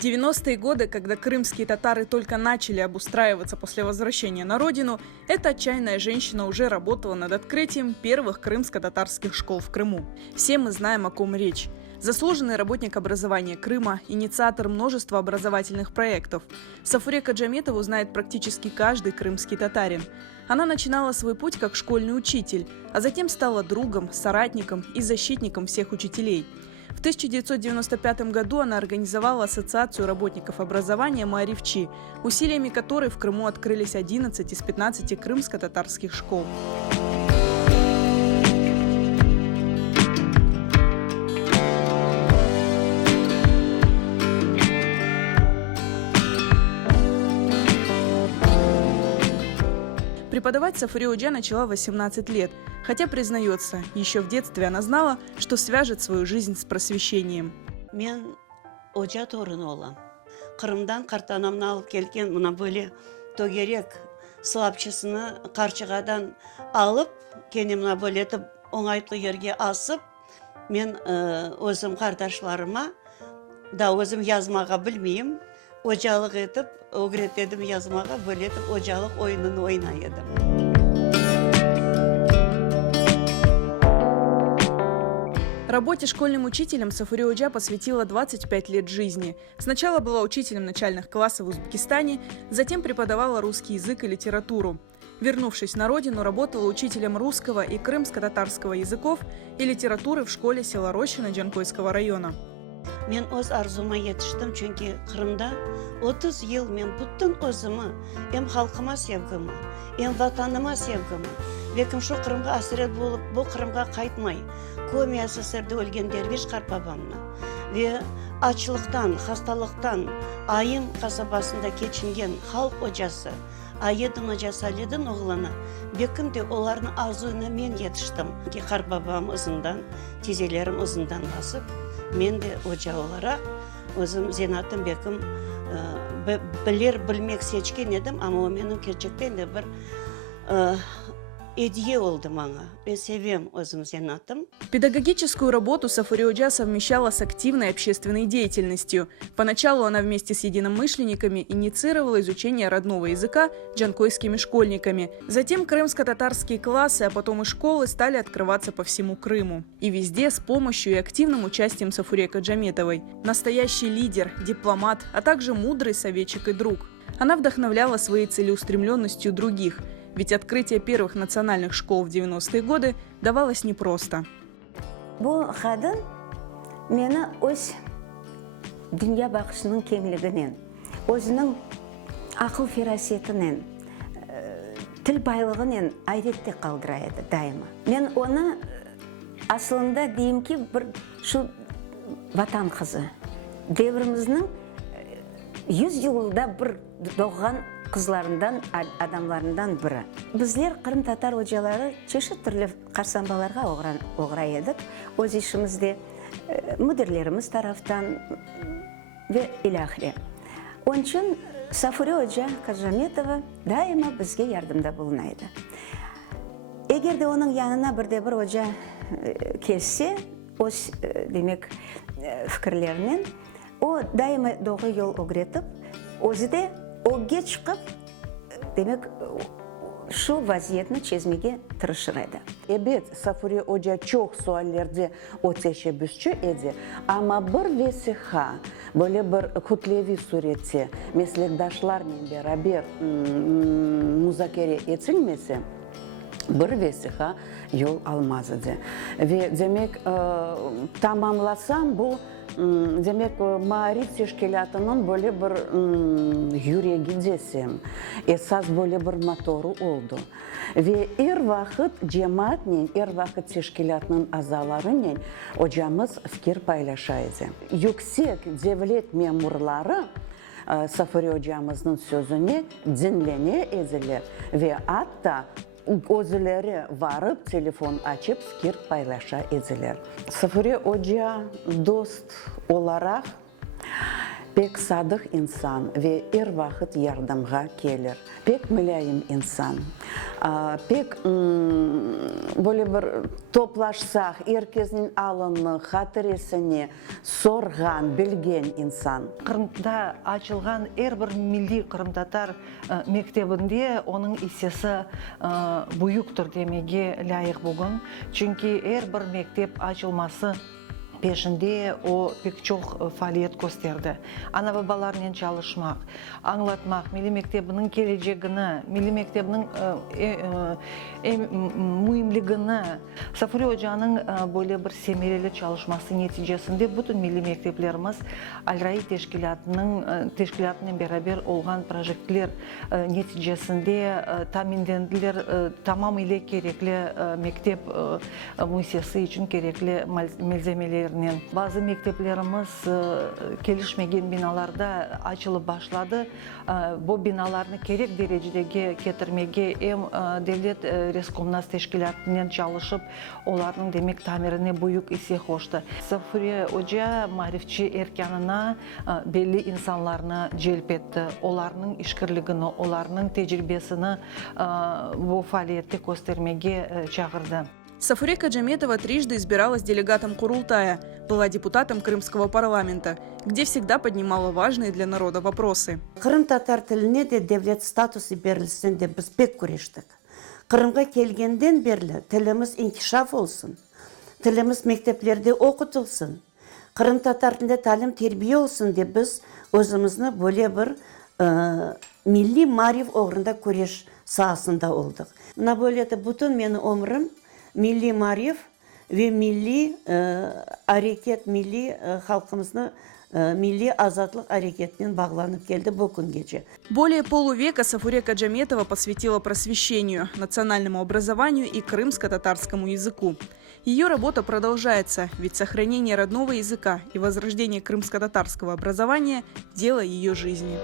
90-е годы, когда крымские татары только начали обустраиваться после возвращения на родину, эта отчаянная женщина уже работала над открытием первых крымско-татарских школ в Крыму. Все мы знаем, о ком речь. Заслуженный работник образования Крыма, инициатор множества образовательных проектов. Сафуре Каджаметову знает практически каждый крымский татарин. Она начинала свой путь как школьный учитель, а затем стала другом, соратником и защитником всех учителей. В 1995 году она организовала Ассоциацию работников образования «Маарифчи», усилиями которой в Крыму открылись 11 из 15 крымско-татарских школ. Преподавать Сафуре Оджа начала в 18 лет, хотя, признается, еще в детстве она знала, что свяжет свою жизнь с просвещением. Мен Оджа торын олам. Қырымдан қартанамын алып келген мына бөле тогерек слапчысыны қарчығадан алып, кене мына бөлетіп оңайтлы жерге асып, мен өзім қардашларыма да өзім язмаға білмеймін, ожалық етіп, өгретедім язмаға, бөлетіп ожалық ойынын ойнай едім. Работе школьным учителем Сафуре Оджа посвятила 25 лет жизни. Сначала была учителем начальных классов в Узбекистане, затем преподавала русский язык и литературу. Вернувшись на родину, работала учителем русского и крымско-татарского языков и литературы в школе села Рощино Джанкойского района. Мен өз арзума етіштім, чөнки Қырымда 30 ел мен бұттын өзімі, ем халқыма севгімі, ем ватаныма севгімі. Бекім шу Қырымға асырет болып, бұл Қырымға қайтмай, көме СССРді өлгендер веш қарпабамны. Ве açlıktan, hastalıktan Ayın kasabasında geçingen halk hocası, Ayedin hocası Ali'din oğlanı, bekim de onların ağzına men yetiştim. Ki Karbabam uzundan, tizelerim uzundan basıp, men de hoca olarak, özüm zenatım bekim bilir bilmek seçken edim, ama o benim gerçekten de bir идея oldu bana. Ben seviyorum özüm zenatım. Педагогическую работу Сафуре Оджа совмещала с активной общественной деятельностью. Поначалу она вместе с единомышленниками инициировала изучение родного языка джанкойскими школьниками. Затем крымско-татарские классы, а потом и школы стали открываться по всему Крыму. И везде с помощью и активным участием Сафуре Каджаметовой. Настоящий лидер, дипломат, а также мудрый советчик и друг. Она вдохновляла своей целеустремленностью других. Ведь открытие первых национальных школ в 90-е годы давалось непросто. Бұл қадын мені өз дүния бақышының кеңлігінен, өзінің ақыл ферасетінен, тіл байлығынан айретте қалдырайды дайыма. Мен оны асылында деймін ки бір шу ватан қызы. Девріміздің 100 жылда бір доған қызларından, адамларından бірі. Біздер Қырым татар ожалары чешет түрлі қарсамбаларға оғырай едік. Өз ішімізде мүдірлеріміз тарафтан ве илахре. Onun için Сафуре Оджа Каджаметова дайыма бізге ярдымда болынайды. Егер де оның янына бірде-бір ожа келсе, өз демек фікірлерінен, о дайыма доғы yol öğretip, өзі де Oge çıkıp, demek şu vaziyetini çözmeye tırışırdı. Evet, Safure Oja çok suallerde o teşebbüsçü edi. Ama bir vesiha, böyle bir kutlevi sureti, meslektaşlarla beraber müzakere edilmesi, bir vesiha yol almaz idi. Ve demek tamamlasam bu, demek Maarif teşkilatının böyle bir yüreği desem, esas böyle bir motoru oldu. Ve her vakit cemaatle, her vakit teşkilatının azalarıyla hocamız fikir paylaşaydı. Yüksek devlet memurları Safure hocamızın sözünü dinlene edilir ve hatta özleri varıp telefon açıp fikir paylaşa edilir. Safure Oja dost olarak Пек садық инсан ве эр вақыт ярдамға келер. Пек мүләйім инсан. Пек более бір топлашсақ, еркезінің алыны, хатыресіне сорған, білген инсан. Қырымда açılған әрбір милли қырымтатар мектебінде оның исесі бұйықтыр демеге лайық бүгін. Чүнки әрбір мектеп açılması peşinde o pek çok faaliyet gösterdi. Ana babalarla çalışmak, anlatmak, milli mektebinin geleceğini, milli mektebinin mühimliğini, Safuri Hoca'nın böyle bir semereli çalışması neticesinde bütün milli mekteplerimiz Al-Rai teşkilatının beraber olan projeler neticesinde taminlendiler, tamamıyla gerekli mektep müessesesi için gerekli malzemeler. Bazı mekteplerimiz gelişmegen binalarda açılıp başladı. Bu binalarını gerek derecede getirmege hem devlet reskomnaz teşkilatından çalışıp onların demek tamirine büyük ise hoştu. Safuri Hoca marifçi erkanına belli insanlarını celp etti. Onların işkirliğini, onların tecrübesini bu faaliyette göstermege çağırdı. Сафуре Каджаметова трижды избиралась делегатом Курултая, была депутатом Крымского парламента, где всегда поднимала важные для народа вопросы. Қырым татар тіліне де девлет статусы берілсін де біз пек күрештік. Қырымға келгенден берлі тіліміз инкишаф олсын, тіліміз мектеплерде оқытылсын, Қырым татар тілінде тәлім тербие олсын де біз өзімізні бөле бір milli marif oğrunda күреш сahasında olduk. Мына бөледі бүтін мені өмірім milli marif ve milli hareket, milli halkımızın milli azatlık hareketinden bağlanıp geldi bu gün gece. Более полувека Сафуре Каджаметова посвятила просвещению, национальному образованию и крымско-татарскому языку. Ее работа продолжается, ведь сохранение родного языка и возрождение крымско-татарского образования – дело ее жизни.